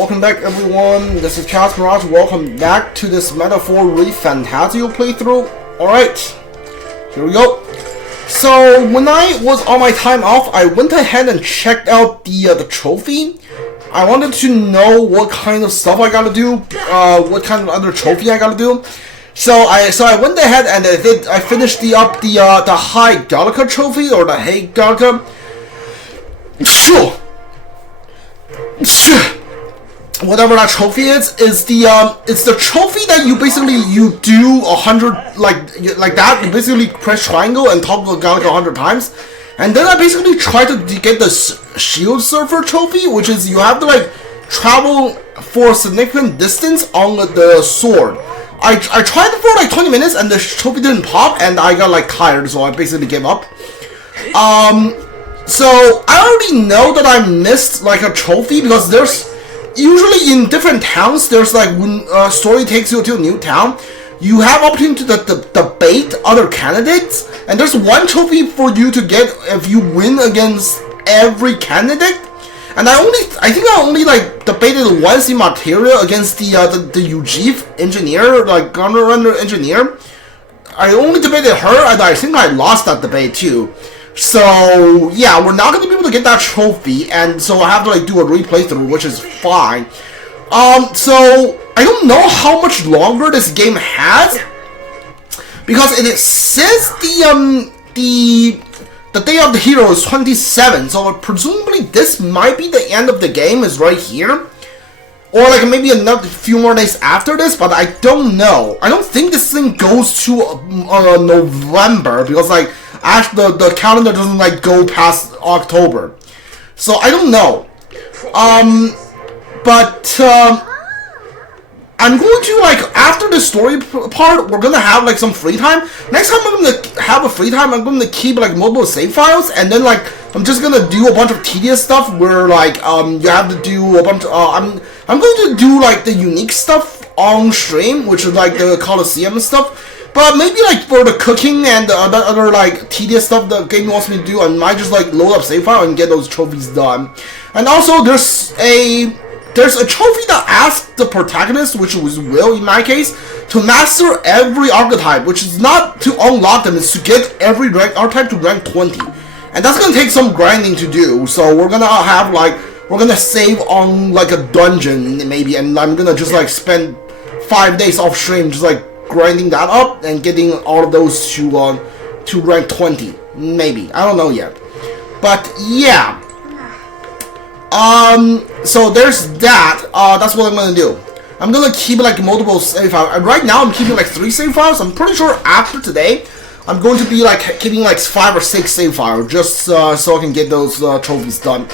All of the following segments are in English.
welcome back everyone, this is Katsura Hashino. Welcome back to this Metaphor Refantazio playthrough. Alright, here we go. So, when I was on my time off, I went ahead and checked out the trophy. I wanted to know what kind of stuff I gotta do, what kind of other trophy I gotta do. So I went ahead and I finished the High Gallica trophy, or the Hey Gallica. Sure. Whatever that trophy is it's the trophy that you basically do 100 like that. You basically press triangle and toggle Gallica 100 times, and then I basically try to get the Shield Surfer trophy, which is you have to like travel for a significant distance on the sword. I tried it for like 20 minutes and the trophy didn't pop, and I got like tired, so I basically gave up. So I already know that I missed like a trophy because there's usually in different towns, there's like when a story takes you to a new town, you have opportunity to debate other candidates, and there's one trophy for you to get if you win against every candidate. And I think I only like debated once in Materia against the Ujif engineer, like gunner runner engineer. I only debated her, and I think I lost that debate too. So yeah, we're not gonna be able to get that trophy, and so I have to like do a replay through, which is fine. So I don't know how much longer this game has, because it says the Day of the Hero is 27, so presumably this might be the end of the game is right here, or like maybe another few more days after this, but I don't know. I don't think this thing goes to November, because like actually the calendar doesn't like go past October, so I don't know. I'm going to, like, after the story part, we're gonna have like some free time. Next time I'm gonna have a free time, I'm gonna keep like multiple save files, and then like I'm just gonna do a bunch of tedious stuff where like you have to do a bunch of, I'm going to do like the unique stuff on stream, which is like the Coliseum and stuff. But maybe like for the cooking and the other like tedious stuff the game wants me to do, I might just like load up save file and get those trophies done. And also there's a trophy that asks the protagonist, which was Will in my case, to master every archetype, which is not to unlock them, it's to get every archetype to rank 20. And that's gonna take some grinding to do, so we're gonna have like, we're gonna save on like a dungeon maybe, and I'm gonna just like spend 5 days off stream just like grinding that up and getting all of those to rank 20, maybe, I don't know yet. But yeah. So there's that. That's what I'm gonna do. I'm gonna keep like multiple save files. Right now I'm keeping like 3 save files. I'm pretty sure after today I'm going to be like keeping like 5 or 6 save files, just so I can get those trophies done.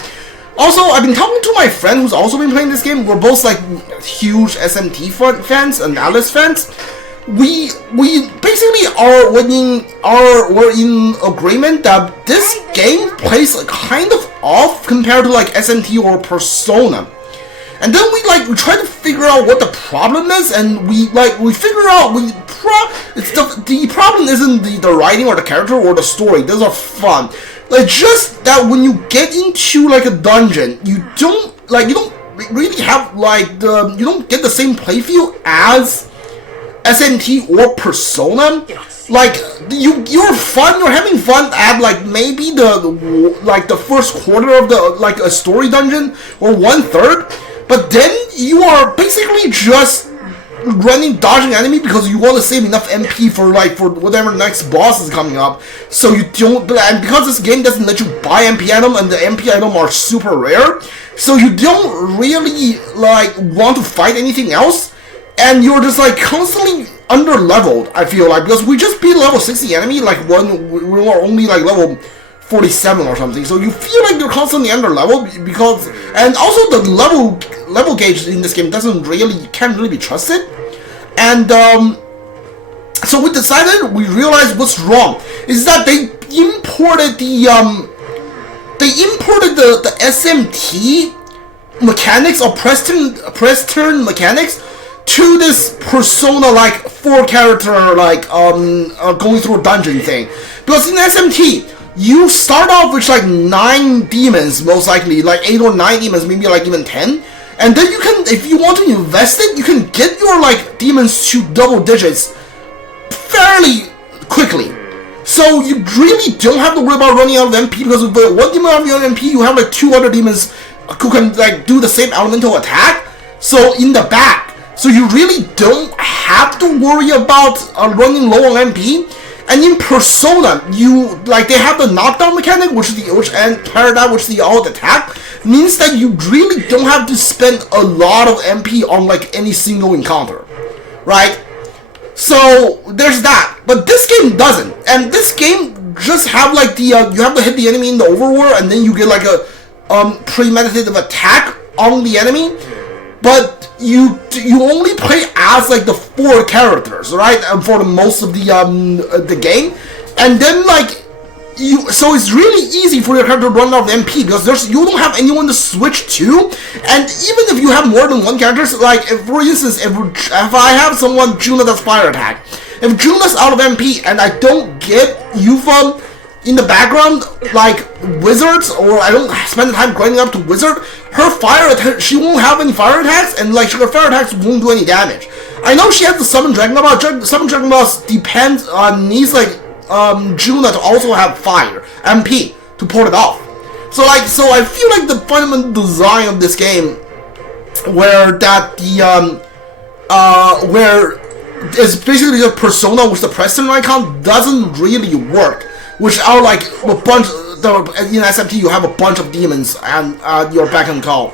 Also, I've been talking to my friend who's also been playing this game. We're both like huge SMT fans and Atlus fans. We basically we're in agreement that this game plays like kind of off compared to like SMT or Persona. And then we try to figure out what the problem is, and we figure out the problem isn't the writing or the character or the story. Those are fun. Like just that when you get into like a dungeon, you don't really have like you don't get the same playfield as SMT or Persona. Like you're having fun at like maybe the first quarter of the like a story dungeon or 1/3, but then you are basically just dodging enemy because you want to save enough MP for whatever next boss is coming up. So you don't, and because this game doesn't let you buy MP item, and the MP item are super rare, so you don't really like want to fight anything else. And you're just like constantly under-leveled, I feel like, because we just beat level 60 enemy, like when we were only like level 47 or something. So you feel like you're constantly under-leveled because, and also the level gauge in this game can't really be trusted. And so we realized what's wrong is that they imported the SMT mechanics or press turn mechanics to this Persona like 4-character like going through a dungeon thing. Because in SMT you start off with like 9 demons, most likely like 8 or 9 demons, maybe like even 10, And then you can, if you want to invest it, you can get your like demons to double digits fairly quickly. So you really don't have to worry about running out of MP, because with one demon out of your MP, you have like 2 other demons who can like do the same elemental attack. So in the back, so you really don't have to worry about running low on MP. And in Persona, you like they have the knockdown mechanic, and paradigm, which is the alt attack, means that you really don't have to spend a lot of MP on like any single encounter, right? So there's that. But this game doesn't, and this game just have like the you have to hit the enemy in the overworld, and then you get like a premeditative attack on the enemy. But you only play as like the 4 characters, right? For the most of the game, and then like so it's really easy for your character to run out of MP, because you don't have anyone to switch to. And even if you have more than 1 character, like if, for instance, if I have someone Juna does fire attack, if Juna's out of MP and I don't get Yufa in the background, like wizards, or I don't spend the time grinding up to wizard, her fire attack, she won't have any fire attacks, and like her fire attacks won't do any damage. I know she has to summon Dragon Ball. Summon Dragon Balls depends on needs like Juna to also have fire MP to pull it off. So I feel like the fundamental design of this game, where it's basically a Persona with the Preston icon, doesn't really work. Which are like a bunch. In SMT, you have a bunch of demons and your back and call.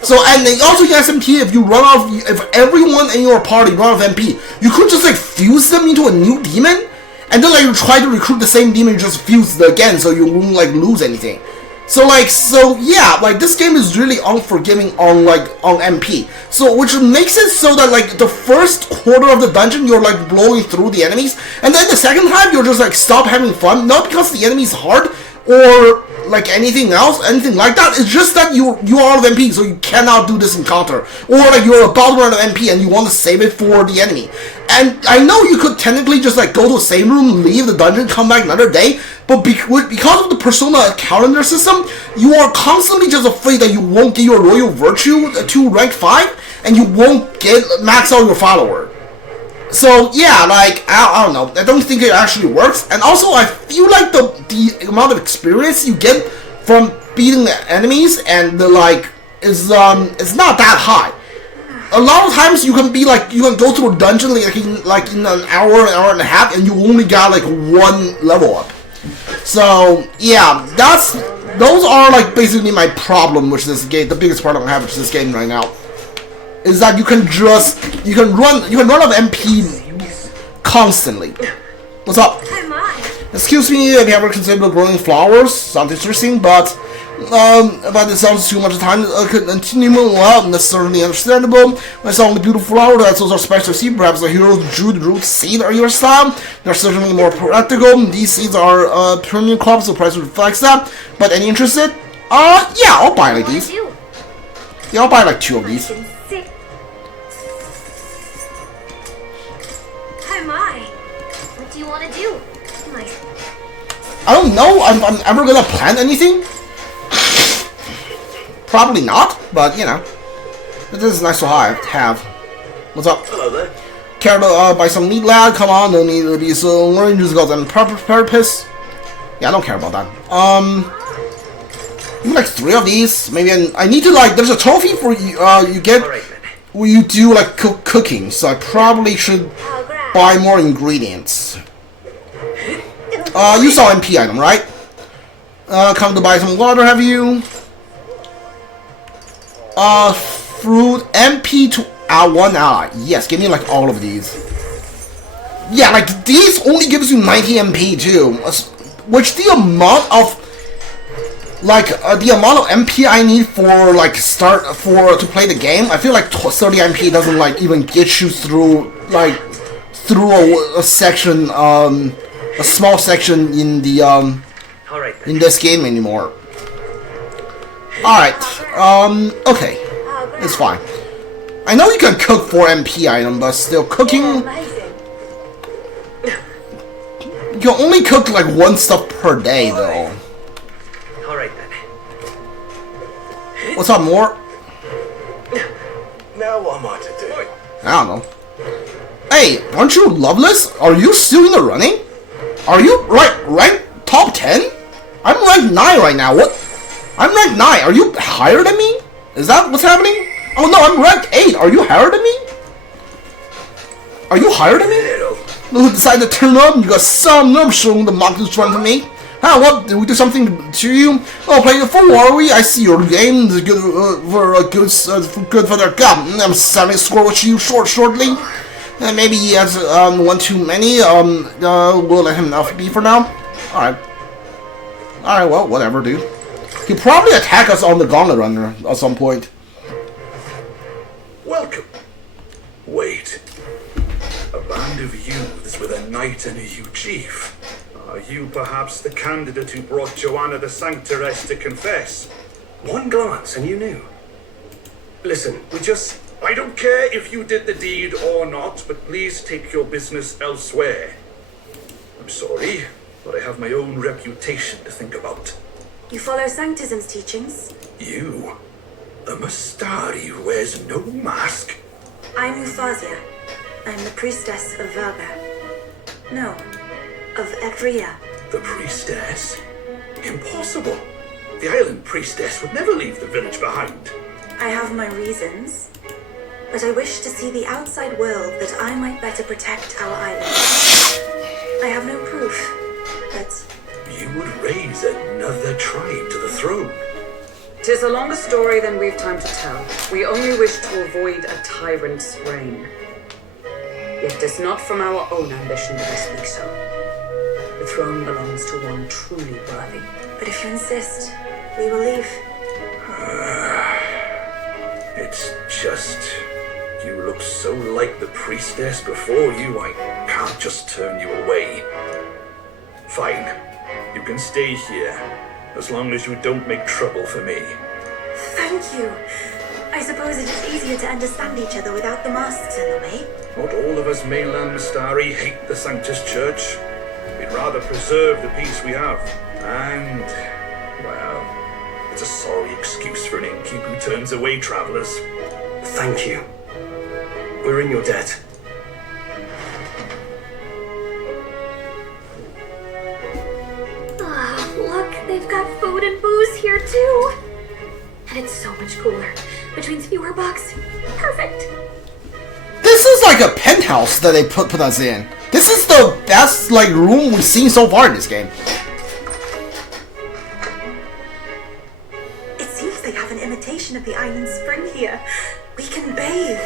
So, and also in SMT, if everyone in your party run out of MP, you could just like fuse them into a new demon, and then like you try to recruit the same demon, you just fuse it again, so you won't like lose anything. So yeah, like this game is really unforgiving on MP. So which makes it so that like the first quarter of the dungeon you're like blowing through the enemies, and then the second half you're just like stop having fun, not because the enemy's hard or like anything like that. It's just that you are out of MP, so you cannot do this encounter, or like you're about to run out of MP and you want to save it for the enemy. And I know you could technically just like go to a save room, leave the dungeon, come back another day, but because of the Persona calendar system, you are constantly just afraid that you won't get your Royal Virtue to rank 5, and you won't get max out your follower. So yeah, like I don't know, I don't think it actually works. And also I feel like the amount of experience you get from beating the enemies and the like is not that high. A lot of times you can go through a dungeon like in an hour and a half, and you only got like 1 level up. So yeah, those are like basically my problem with this game. The biggest problem I have with this game right now is that you can run out of MP constantly. What's up? Excuse me if you ever considered growing flowers. Sounds interesting, but it sounds too much time continuing. Well, that's certainly understandable. When I saw the beautiful flower, that's also special seed. Perhaps the hero drew the root seed or your style. They're certainly more practical. These seeds are premium crops, so the price reflects that. But any interested? Yeah, I'll buy like these. Yeah, I'll buy like 2 of these. What do you want to do? I don't know. I'm ever gonna plan anything. Probably not, but you know, it is nice to have. What's up? Hello there. Care to buy some meat, lad? Come on, no need to be so worried. Just got them purpose. Yeah, I don't care about that. Like 3 of these. Maybe I need to like. There's a trophy for you. You get where you do like cooking. So I probably should buy more ingredients. You saw MP item, right? Come to buy some water, have you? Fruit MP to 1 ally. Yes, give me like all of these. Yeah, like these only gives you 90 MP too, which the amount of MP I need for like to play the game. I feel like 30 MP doesn't like even get you through a section, a small section in the in this game anymore. Alright, okay, it's fine. I know you can cook 4 MP item, but still cooking, you can only cook like 1 stuff per day though. Alright then. What's up, more? I don't know. Hey, aren't you loveless? Are you still in the running? Are you ranked top 10? I'm ranked 9 right now. What? I'm ranked 9. Are you higher than me? Is that what's happening? Oh no, I'm ranked 8. Are you higher than me? Are you higher than me? Look who decided to turn up. You got some nerve showing the monkeys run for me. Huh, what? Did we do something to you? Oh, playing the fool, are we? I see your game is good good for their gun. I'm setting a score with you shortly. Maybe he has one too many. We'll let him be for now. Alright. Alright, well, whatever, dude. He'll probably attack us on the Gauntlet Runner at some point. Welcome. Wait. A band of youths with a knight and a huge chief. Are you perhaps the candidate who brought Joanna the Sanctoress to confess? One glance and you knew. Listen, I don't care if you did the deed or not, but please take your business elsewhere. I'm sorry, but I have my own reputation to think about. You follow Sanctism's teachings? You? A Mastari who wears no mask? I'm Refantazio. I'm the priestess of Verga. No, of Evria. The priestess? Impossible. The island priestess would never leave the village behind. I have my reasons, but I wish to see the outside world that I might better protect our island. I have no proof, but... You would raise another tribe to the throne. 'Tis a longer story than we've time to tell. We only wish to avoid a tyrant's reign. Yet 'tis not from our own ambition that I speak so. The throne belongs to one truly worthy. But if you insist, we will leave. It's just... You look so like the priestess before you, I can't just turn you away. Fine. You can stay here, as long as you don't make trouble for me. Thank you. I suppose it is easier to understand each other without the masks in the way. Not all of us mainland Mastari hate the Sanctus Church. We'd rather preserve the peace we have. And, well, it's a sorry excuse for an innkeep who turns away travelers. thank you. We're in your debt. Ah, look, they've got food and booze here too. And it's so much cooler. Which means fewer bucks. Perfect. This is like a penthouse that they put us in. This is the best like room we've seen so far in this game. It seems they have an imitation of the island spring here. We can bathe.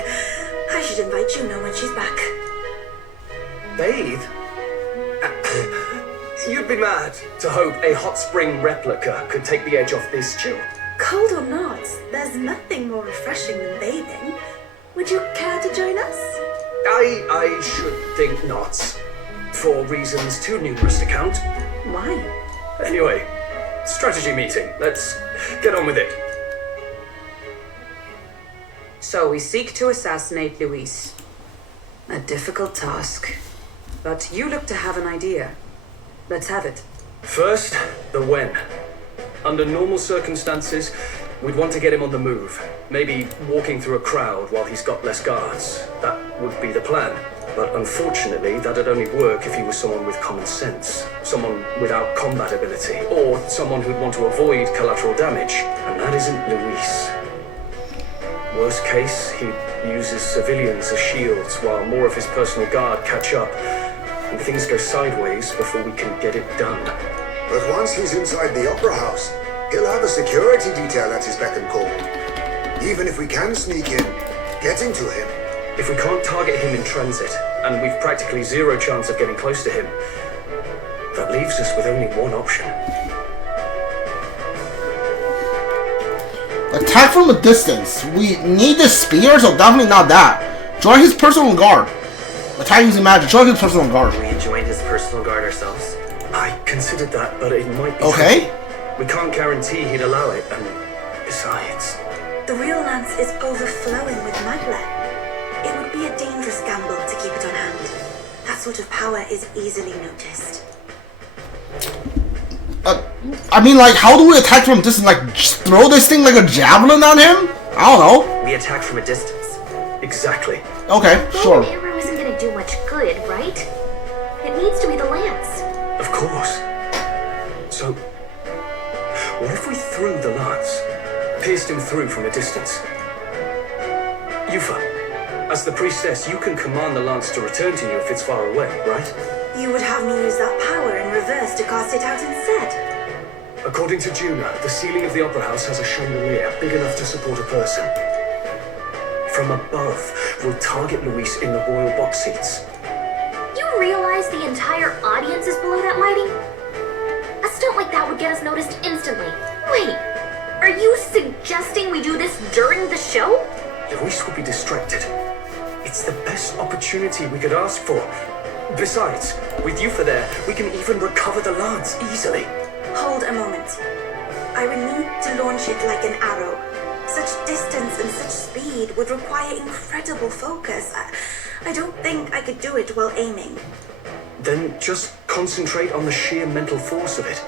I should invite Juno when she's back. Bathe? You'd be mad to hope a hot spring replica could take the edge off this chill. Cold or not, there's nothing more refreshing than bathing. Would you care to join us? I should think not. For reasons too numerous to count. Why? Anyway, strategy meeting. Let's get on with it. So we seek to assassinate Luis. A difficult task. But you look to have an idea. Let's have it. First, the when. Under normal circumstances, we'd want to get him on the move. Maybe walking through a crowd while he's got less guards. That would be the plan. But unfortunately, that'd only work if he was someone with common sense. Someone without combat ability. Or someone who'd want to avoid collateral damage. And that isn't Luis. Worst case, he uses civilians as shields while more of his personal guard catch up. And things go sideways before we can get it done. But once he's inside the Opera House, he'll have a security detail at his beck and call. Even if we can sneak in, getting to him. If we can't target him in transit, and we've practically zero chance of getting close to him, that leaves us with only one option. Attack from a distance. We need the spear, so definitely not that. Join his personal guard. Attack using magic. Join his personal guard. We joined his personal guard ourselves. I considered that, but it might be Okay. tricky. We can't guarantee he'd allow it, and besides... The real lance is overflowing with maglet. It would be a dangerous gamble to keep it on hand. That sort of power is easily noticed. I mean, like, how do we attack from a distance? Like, just throw this thing like a javelin on him? I don't know. We attack from a distance. Exactly. Okay, Bow sure. and arrow isn't gonna do much good, right? It needs to be the lance. Of course. So, what if we threw the lance? Pierced him through from a distance? Yufa, as the priestess, you can command the lance to return to you if it's far away, right? You would have me use that power in reverse to cast it out instead. According to Juna, the ceiling of the Opera House has a chandelier big enough to support a person. From above, we'll target Luis in the royal box seats. You realize the entire audience is below that lighting? A stunt like that would get us noticed instantly. Wait, are you suggesting we do this during the show? Luis will be distracted. It's the best opportunity we could ask for. Besides, with Yufa there, we can even recover the lance easily. Hold a moment. I would need to launch it like an arrow. Such distance and such speed would require incredible focus. I don't think I could do it while aiming. Then just concentrate on the sheer mental force of it.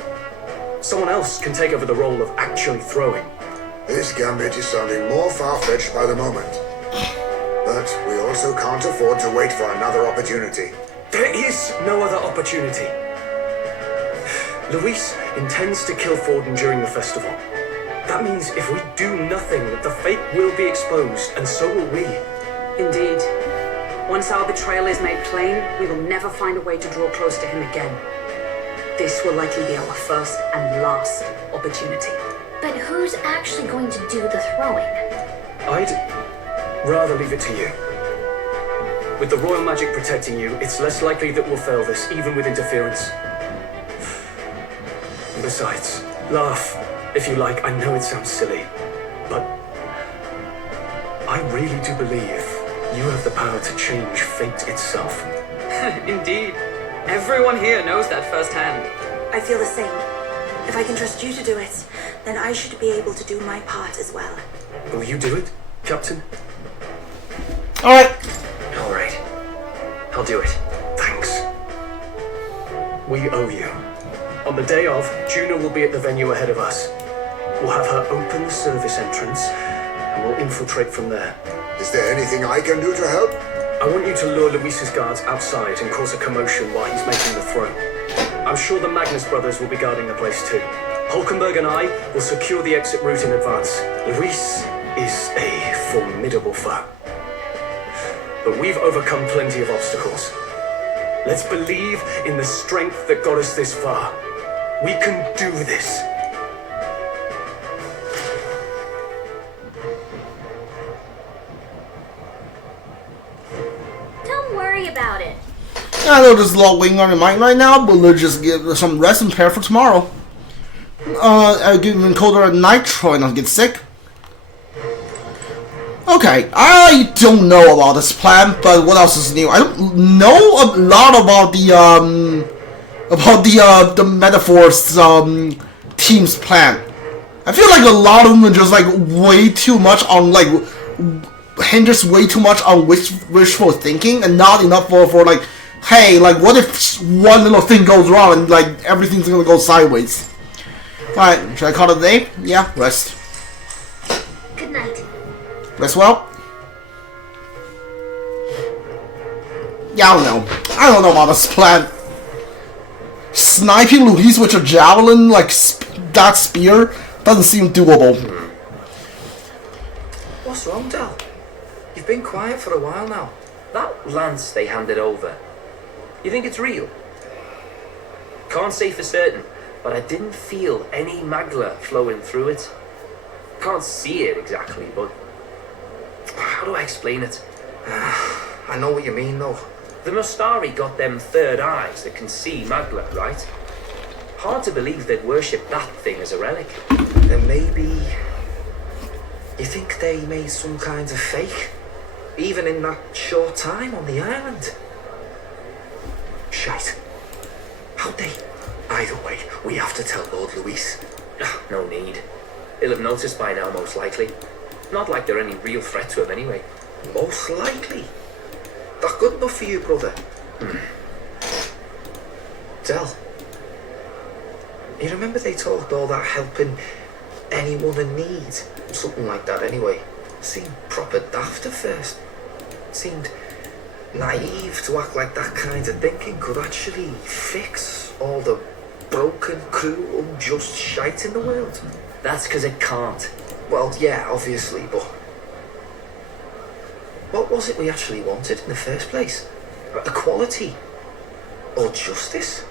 Someone else can take over the role of actually throwing. This gambit is sounding more far-fetched by the moment. But we also can't afford to wait for another opportunity. There is no other opportunity. Luis intends to kill Forden during the festival. That means if we do nothing, the fake will be exposed, and so will we. Indeed. Once our betrayal is made plain, we will never find a way to draw close to him again. This will likely be our first and last opportunity. But who's actually going to do the throwing? I'd rather leave it to you. With the royal magic protecting you, it's less likely that we'll fail this, even with interference. Besides, laugh if you like. I know it sounds silly, but I really do believe you have the power to change fate itself. Indeed. Everyone here knows that firsthand. I feel the same. If I can trust you to do it, then I should be able to do my part as well. Will you do it, Captain? Alright. All right. I'll do it. Thanks. We owe you. On the day of, Juna will be at the venue ahead of us. We'll have her open the service entrance, and we'll infiltrate from there. Is there anything I can do to help? I want you to lure Luis's guards outside and cause a commotion while he's making the throw. I'm sure the Magnus brothers will be guarding the place too. Hulkenberg and I will secure the exit route in advance. Luis is a formidable foe. But we've overcome plenty of obstacles. Let's believe in the strength that got us this far. We can do this. Don't worry about it. I know there's a lot weighing on your mind right now, but let's just give some rest and prepare for tomorrow. I'll get even colder at night, try not to get sick. Okay, I don't know about this plan, but what else is new? I don't know a lot about the Metaphors team's plan. I feel like a lot of them are just like way too much on like hinders way too much on wishful thinking and not enough for like, hey, like what if one little thing goes wrong and like everything's gonna go sideways. Alright, should I call it a day? Yeah, rest. Good night. Rest well. Yeah, I don't know about this plan. Sniping Luis with a javelin, like that spear, doesn't seem doable. What's wrong, Dal? You've been quiet for a while now. That lance they handed over, you think it's real? Can't say for certain, but I didn't feel any magla flowing through it. Can't see it exactly, but how do I explain it? I know what you mean, though. The Mustari got them third eyes that can see magla, right? Hard to believe they'd worship that thing as a relic. Then maybe... You think they made some kind of fake? Even in that short time on the island? Shite. How'd they? Either way, we have to tell Lord Luis. No need. He'll have noticed by now, most likely. Not like they're any real threat to him anyway. Most likely. That good enough for you, brother? Del, you remember they talked all that helping anyone in need? Something like that anyway. Seemed proper daft at first. It seemed naive to act like that kind of thinking could actually fix all the broken, cruel, unjust shite in the world. That's because it can't. Well, yeah, obviously, but what was it we actually wanted in the first place? Equality? Or justice?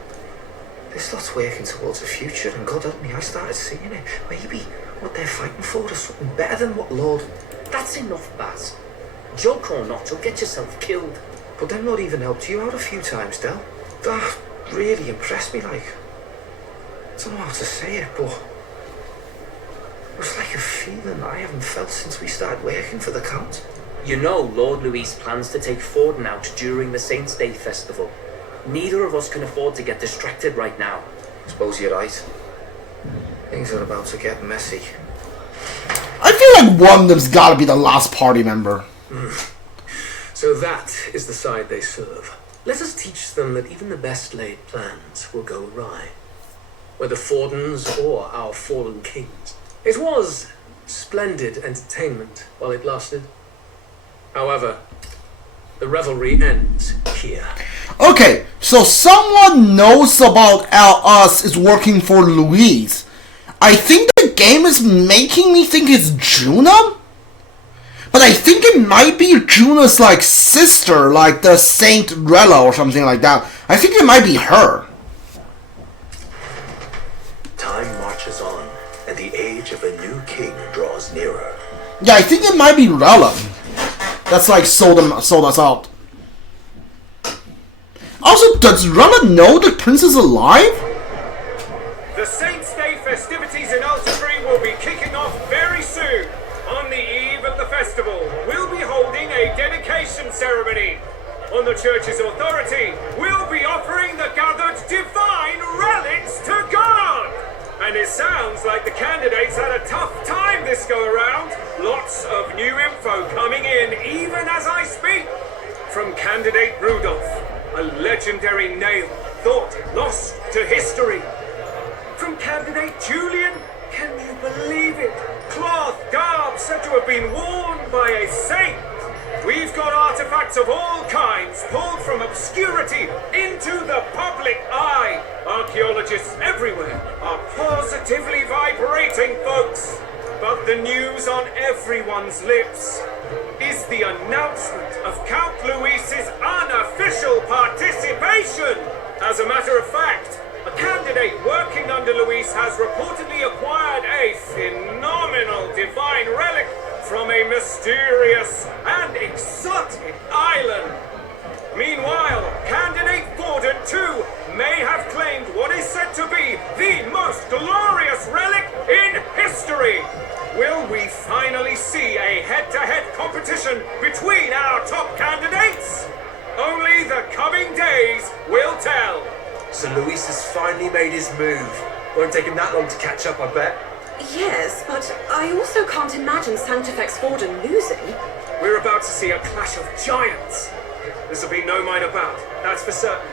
This lot's working towards a future, and God help me, I started seeing it. Maybe what they're fighting for is something better than what Lord... That's enough, Baz. Joke or not, you'll get yourself killed. But them not even helped you out a few times, Del. That really impressed me, like... I don't know how to say it, but... It was like a feeling I haven't felt since we started working for the Count. You know Lord Luis plans to take Forden out during the Saints' Day festival. Neither of us can afford to get distracted right now. Suppose you're right. Things are about to get messy. I feel like one of them's gotta be the last party member. So that is the side they serve. Let us teach them that even the best laid plans will go awry. Whether Forden's or our fallen kings. It was splendid entertainment while it lasted. However, the revelry ends here. Okay, so someone knows about us is working for Luis. I think the game is making me think it's Juna? But I think it might be Juna's like sister, like the Saint Rella or something like that. I think it might be her. Time marches on, and the age of a new king draws nearer. Yeah, I think it might be Rella. That's like sold us out. Also, does Rella know the prince is alive? The Saints' Day festivities in Alta-Free will be kicking off very soon. On the eve of the festival, we'll be holding a dedication ceremony. On the church's authority, we'll be offering the gathered divine relics to God. And it sounds like the candidates had a tough time this go around. Lots of new info coming in even as I speak. From candidate Rudolph, a legendary nail thought lost to history. From candidate Julian, can you believe it? Cloth garb said to have been worn by a saint. We've got artifacts of all kinds pulled from obscurity into the public eye. Archaeologists everywhere are positively vibrating, folks. But the news on everyone's lips is the announcement of Count Luis's unofficial participation. As a matter of fact, a candidate working under Luis has reportedly acquired a phenomenal divine relic from a mysterious and exotic island. Meanwhile, candidate Forden too may have claimed what is said to be the most glorious relic in history. Will we finally see a head-to-head competition between our top candidates? Only the coming days will tell. So Luis has finally made his move. Won't take him that long to catch up, I bet. Yes, but I also can't imagine Sanctifex Forden losing. We're about to see a clash of giants. This'll be no minor bout, that's for certain.